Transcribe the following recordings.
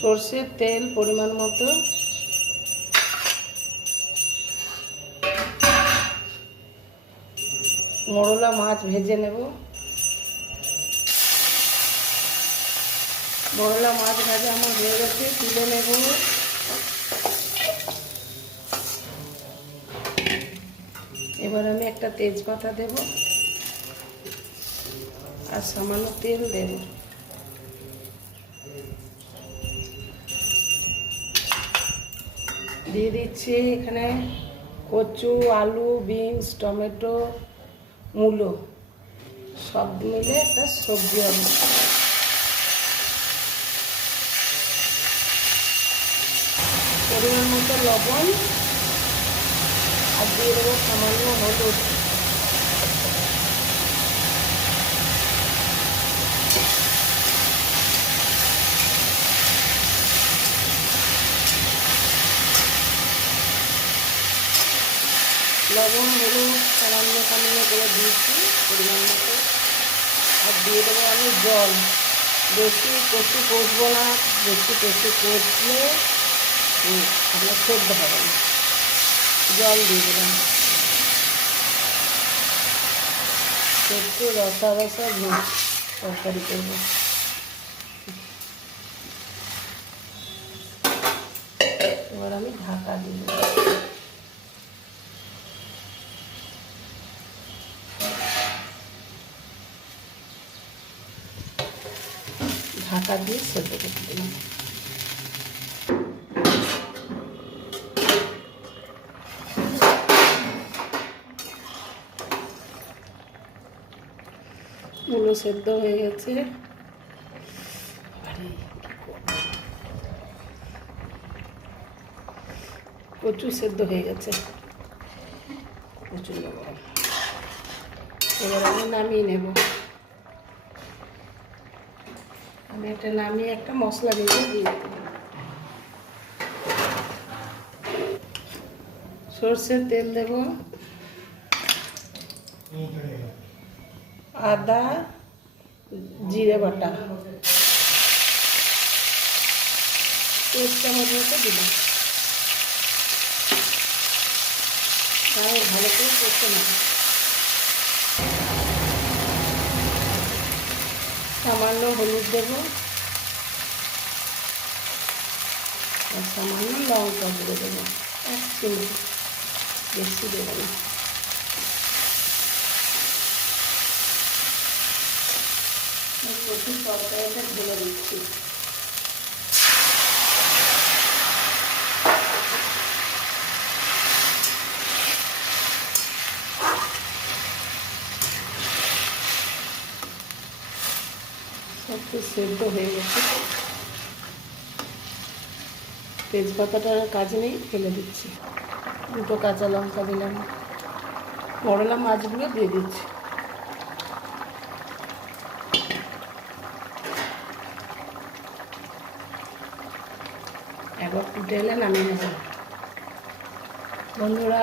সর্ষের তেল পরিমাণ মতো। মোরলা মাছ ভেজে নেব। মোরলা মাছ ভাজা আমার হয়ে গেছে, তুলে নেব। এবার আমি একটা তেজপাতা দেব। আর সামান্য তেল দেব। দিয়ে দিচ্ছি এখানে কচু, আলু, বিনস, টমেটো, মূলো। সব মিলে একটা সবজি হবে। পরিমাণ মতো লবণ আর দিয়ে দেবো সামান্য হলুদ। লবণ, হলুদ, সামান্য সামান্য করে দিয়েছি পরিমাণ মতো। আর দিয়ে দেবো আমি জল। বেশি কচু কষবো না, বেশি কচু কষলে আপনার সেদ্ধ হবে জল দিয়ে দিলাম। একটু রসা রসা তরকারি করব। এবার আমি ঢাকা দিয়ে ঢাকা দিয়ে সেদ্ধ করতে দিলাম। মূলো সেদ্ধ হয়ে গেছে? কচু সেদ্ধ হয়ে গেছে। প্রচুর এবার আমি নামিয়ে নেব। আমি একটা নামিয়ে একটা মশলা দিয়ে দেবো সর্ষের তেল দেব। আদা, জিরে বাটা। এক চামচ মতো দিলাম। ভালো করে করতে নেব। সামান্য হলুদ দেব। আর সামান্য লঙ্কা গুঁড়ো দেবো। এক চিমটি। বেশি দেবো না। প্রচুর তরকারিটা ঢেলে দিচ্ছি। তো সেদ্ধ হয়ে গেছে। তেজপাতাটার কাজ নেই, ফেলে দিচ্ছি। দুটো কাঁচা লঙ্কা দিলাম। করলা মাছগুলো দিয়ে দিচ্ছি। একবার ফুটে এলে নামিয়ে নেব। বন্ধুরা,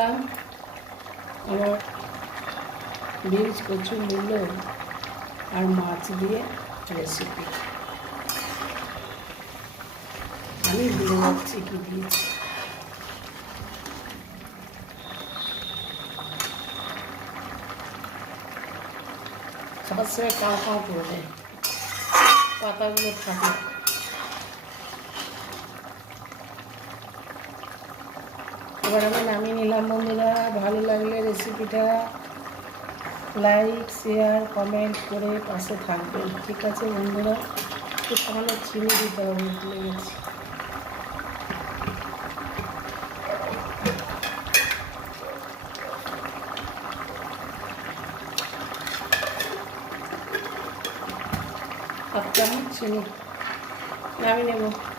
আমার বিনস কচু মূল্য আর মাছ দিয়ে রেসিপি আমি ভুলে যাচ্ছি কি দিয়েছি সবার সময় কাঁ কাঁ করে দেয় পাতাগুলো থাকে এবার আমি নামিয়ে নিলাম, বন্ধুরা। ভালো লাগলে রেসিপিটা লাইক, শেয়ার, কমেন্ট করে পাশে থাকবেন। ঠিক আছে বন্ধুরা? একটু সামান্য চিনি দিতে হবে, ভুলে গেছি। চামচ চিনি। নামিয়ে নেব।